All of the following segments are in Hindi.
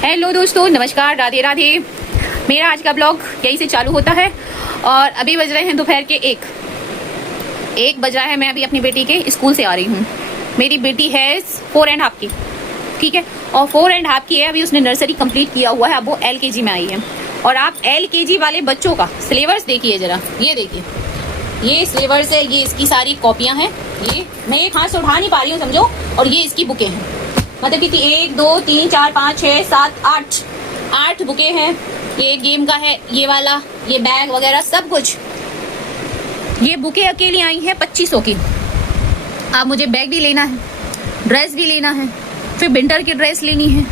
हेलो दोस्तों, नमस्कार, राधे राधे। मेरा आज का ब्लॉग यहीं से चालू होता है और अभी बज रहे हैं दोपहर के एक बज रहा है। मैं अभी अपनी बेटी के स्कूल से आ रही हूँ। मेरी बेटी है 4.5 की, ठीक है, और 4.5 की है। अभी उसने नर्सरी कंप्लीट किया हुआ है, अब वो LKG में आई है। और आप LKG वाले बच्चों का सिलेबस देखिए जरा, ये देखिए, ये सिलेबस है, ये इसकी सारी कॉपियाँ हैं। ये मैं एक हाथ से उठा नहीं पा रही हूँ, समझो। और ये इसकी बुकें हैं, मतलब कितनी, 1 2 3 4 5 6 7 8 बुकें हैं। ये गेम का है ये वाला, ये बैग वगैरह सब कुछ। ये बुकें अकेली आई हैं 2500 की। अब मुझे बैग भी लेना है, ड्रेस भी लेना है, फिर विंटर की ड्रेस लेनी है।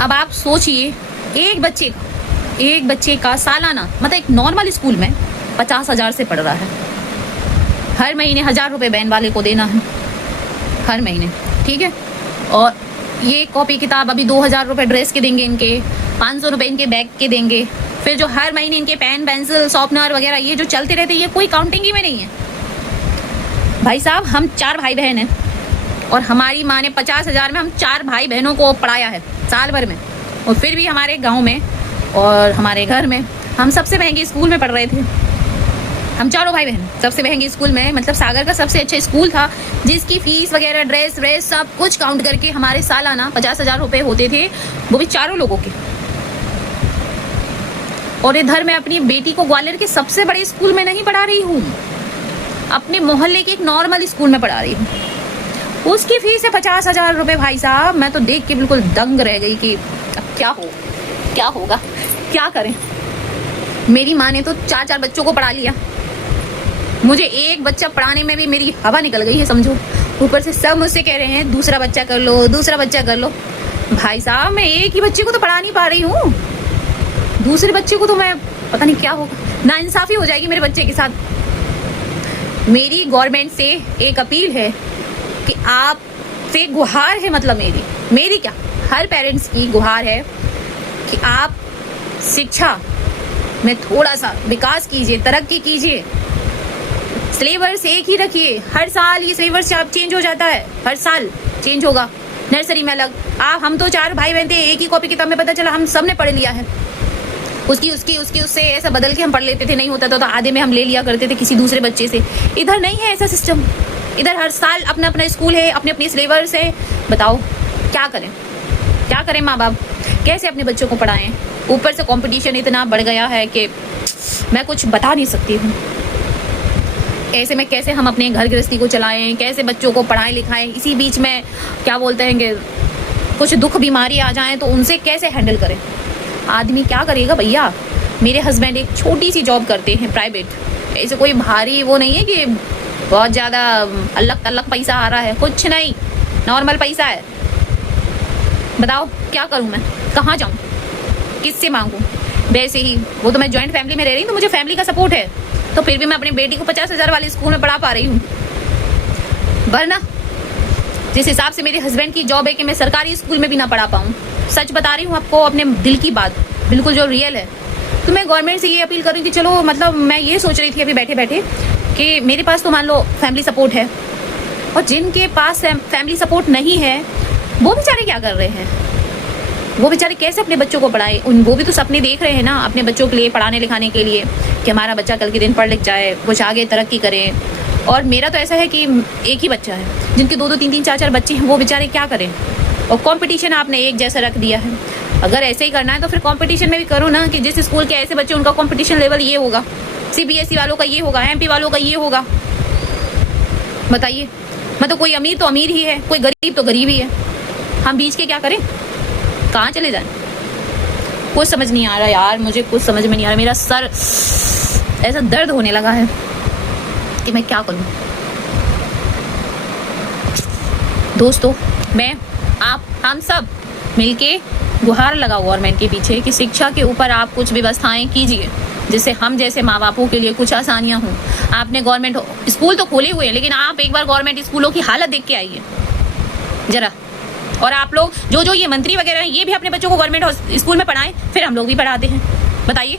अब आप सोचिए, एक बच्चे का सालाना, मतलब एक नॉर्मल स्कूल में 50,000 से पड़ रहा है। हर महीने 1000 रुपये बैन वाले को देना है, हर महीने, ठीक है। और ये कॉपी किताब अभी 2000 रुपये ड्रेस के देंगे, इनके 500 रुपये इनके बैग के देंगे। फिर जो हर महीने इनके पेन पेंसिल शॉर्पनर वगैरह ये जो चलते रहते हैं, ये कोई काउंटिंग ही में नहीं है। भाई साहब, हम 4 भाई बहन हैं और हमारी माँ ने 50,000 में हम 4 भाई बहनों को पढ़ाया है साल भर में। और फिर भी हमारे गाँव में और हमारे घर में हम सबसे महंगे स्कूल में पढ़ रहे थे। हम चारों भाई बहन सबसे महंगे स्कूल में, मतलब सागर का सबसे अच्छा स्कूल था, जिसकी फीस वगैरह ड्रेस व्रेस सब कुछ काउंट करके हमारे सालाना 50,000 रुपये होते थे, वो भी चारों लोगों के। और इधर मैं अपनी बेटी को ग्वालियर के सबसे बड़े स्कूल में नहीं पढ़ा रही हूँ, अपने मोहल्ले के एक नॉर्मल स्कूल में पढ़ा रही हूँ। उसकी फीस है 50,000 रुपये। भाई साहब, मैं तो देख के बिल्कुल दंग रह गई कि अब क्या होगा, क्या करें। मेरी माँ ने तो 4 बच्चों को पढ़ा लिया, मुझे एक बच्चा पढ़ाने में भी मेरी हवा निकल गई है, समझो। ऊपर से सब मुझसे कह रहे हैं दूसरा बच्चा कर लो, दूसरा बच्चा कर लो। भाई साहब, मैं एक ही बच्चे को तो पढ़ा नहीं पा रही हूँ, दूसरे बच्चे को तो मैं, पता नहीं क्या होगा, नाइंसाफी हो जाएगी मेरे बच्चे के साथ। मेरी गवर्नमेंट से एक अपील है कि आप से गुहार है, मतलब मेरी क्या, हर पेरेंट्स की गुहार है कि आप शिक्षा में थोड़ा सा विकास कीजिए, तरक्की कीजिए। सिलेबस एक ही रखिए, हर साल ये सिलेबस चेंज हो जाता है, हर साल चेंज होगा। नर्सरी में अलग, हम तो 4 भाई बहन थे, एक ही कॉपी किताब में पता चला हम सब ने पढ़ लिया है। उसकी उससे ऐसा बदल के हम पढ़ लेते थे, नहीं होता था तो आधे में हम ले लिया करते थे किसी दूसरे बच्चे से। इधर नहीं है ऐसा सिस्टम, इधर हर साल अपना अपना स्कूल है, अपने अपने सिलेबस है। बताओ क्या करें माँ बाप, कैसे अपने बच्चों को पढ़ाएं। ऊपर से कंपटीशन इतना बढ़ गया है कि मैं कुछ बता नहीं सकती हूँ। ऐसे में कैसे हम अपने घर गृहस्थी को चलाएं, कैसे बच्चों को पढ़ाएं लिखाएं। इसी बीच में क्या बोलते हैं कि कुछ दुख बीमारी आ जाएं तो उनसे कैसे हैंडल करें। आदमी क्या करेगा भैया। मेरे हस्बैंड एक छोटी सी जॉब करते हैं प्राइवेट, ऐसे कोई भारी वो नहीं है कि बहुत ज़्यादा अलग पैसा आ रहा है, कुछ नहीं, नॉर्मल पैसा है। बताओ क्या करूँ मैं, कहाँ जाऊँ, किससे मांगूँ। वैसे ही वो तो मैं जॉइंट फैमिली में रह रही हूँ, तो मुझे फैमिली का सपोर्ट है, तो फिर भी मैं अपनी बेटी को 50,000 वाले स्कूल में पढ़ा पा रही हूँ। वरना जिस हिसाब से मेरे हस्बैंड की जॉब है कि मैं सरकारी स्कूल में भी ना पढ़ा पाऊँ। सच बता रही हूँ आपको, अपने दिल की बात, बिल्कुल जो रियल है। तो मैं गवर्नमेंट से ये अपील करूँ कि चलो, मतलब मैं ये सोच रही थी अभी बैठे बैठे कि मेरे पास तो मान लो फैमिली सपोर्ट है, और जिनके पास फैमिली सपोर्ट नहीं है वो बेचारे क्या कर रहे हैं, वो बेचारे कैसे अपने बच्चों को पढ़ाए। वो भी तो सपने देख रहे हैं ना अपने बच्चों के लिए, पढ़ाने लिखाने के लिए, कि हमारा बच्चा कल के दिन पढ़ लिख जाए, कुछ आगे तरक्की करे। और मेरा तो ऐसा है कि एक ही बच्चा है, जिनके 2 3 4 4 बच्चे हैं, वो बेचारे क्या करें। और कंपटीशन आपने एक जैसा रख दिया है। अगर ऐसे ही करना है तो फिर कंपटीशन में भी करो ना, कि जिस स्कूल के ऐसे बच्चे, उनका कंपटीशन लेवल ये होगा, CBSE वालों का ये होगा, MP वालों का ये होगा। बताइए, मतलब कोई अमीर तो अमीर ही है, कोई गरीब तो गरीब ही है। हम बीच के क्या करें, कहाँ चले जाएं। कुछ समझ नहीं आ रहा यार, मुझे कुछ समझ में नहीं आ रहा। मेरा सर ऐसा दर्द होने लगा है कि मैं क्या करूं। दोस्तों, मैं, आप, हम सब मिलके गुहार लगाओ गवर्नमेंट के पीछे कि शिक्षा के ऊपर आप कुछ व्यवस्थाएं कीजिए, जिससे हम जैसे माँ बापों के लिए कुछ आसानियां हों। आपने गवर्नमेंट स्कूल तो खोले हुए हैं, लेकिन आप एक बार गवर्नमेंट स्कूलों की हालत देख के आइए जरा। और आप लोग जो ये मंत्री वगैरह हैं, ये भी अपने बच्चों को गवर्नमेंट स्कूल में पढ़ाएं, फिर हम लोग भी पढ़ाते हैं। बताइए।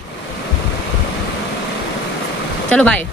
चलो बाय।